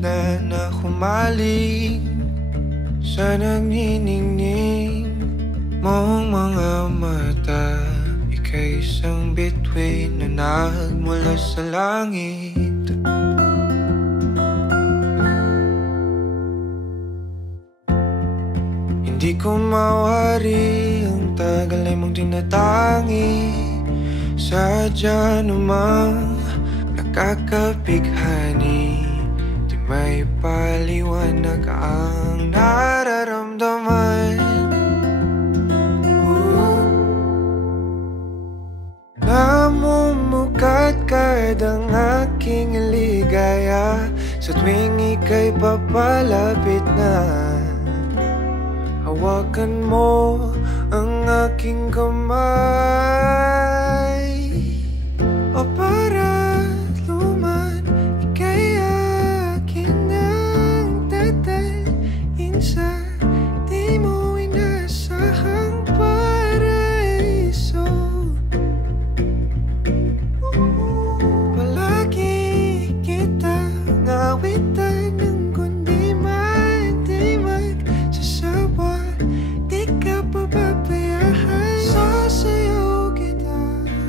gitna na humaling sa nagniningning mong mga mata. Ika'y isang bituin na nagmula sa langit. Hindi ko mawari ang tagal ay mong tinatangi. Sadya namang nakakapighani, di may paliwanag ang nararamdaman. Namumukat kadang aking ligaya sa tuwing ika'y papalapit na. Hawakan mo ang aking kamay, o para luman ika'y akin nang dadalhin sa di mo inasahang paraiso. Palagi kitang awitan ng kundi man di magsasawa. Di ka pababayaan, sasayaw kita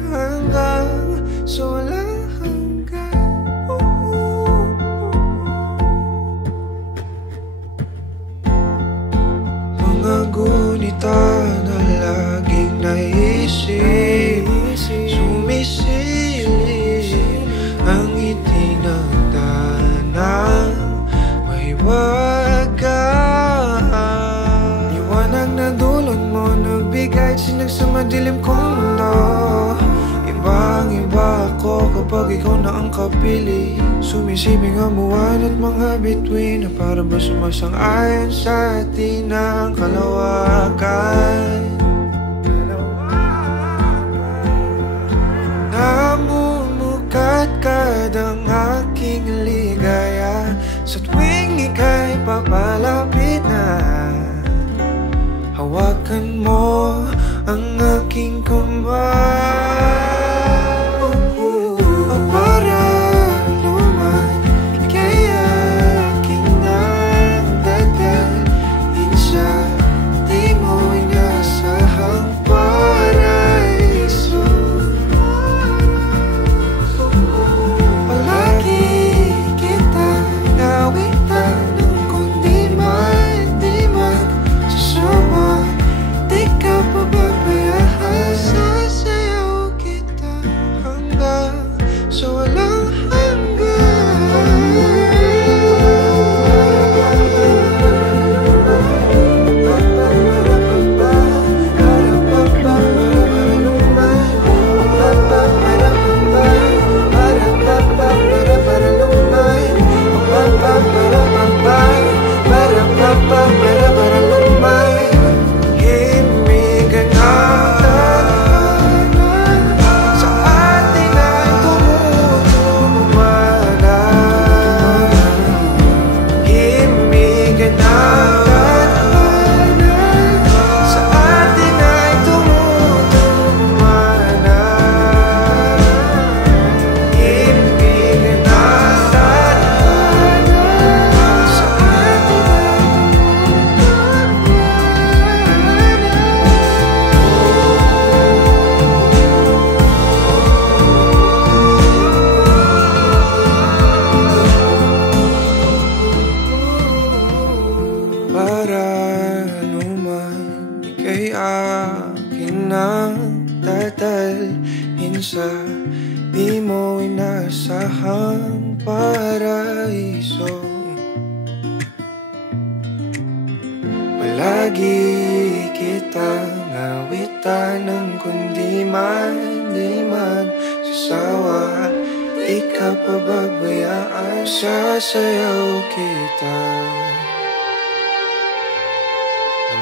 hanggang sa walang hanggan. Mga gunita na laging naisip, sumisilip ang itinagdanang may wagas. Liwanag na dulot mo nagbigay sinag sa madilim kong mundo. Ibang-iba ako kapag ikaw na ang kapiling. Sumisibing ang buwan at mga bituin na para ba sumasang-ayon sa atin ang kalawakan. Namumukat kadang aking ligaya sa tuwing ika'y papalapit na. Hawakan mo ang aking kamay, o para luman ika'y aking nang dadalhin sa di mo inasahang paraiso. Palagi kitang nawitan ng kundi man di magsasawa. Di ka pababayaan, sasayaw kita hanggang sa walang dadalhin sa di mo inasahang paraiso. Palagi kitang awitan ng kundi man di magsasawa. Di ka pababayaan, sasayaw kita.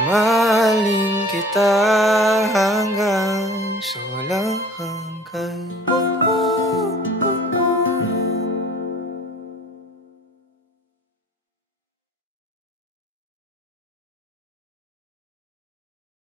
Mahalin kita hanggang sa walang hanggan.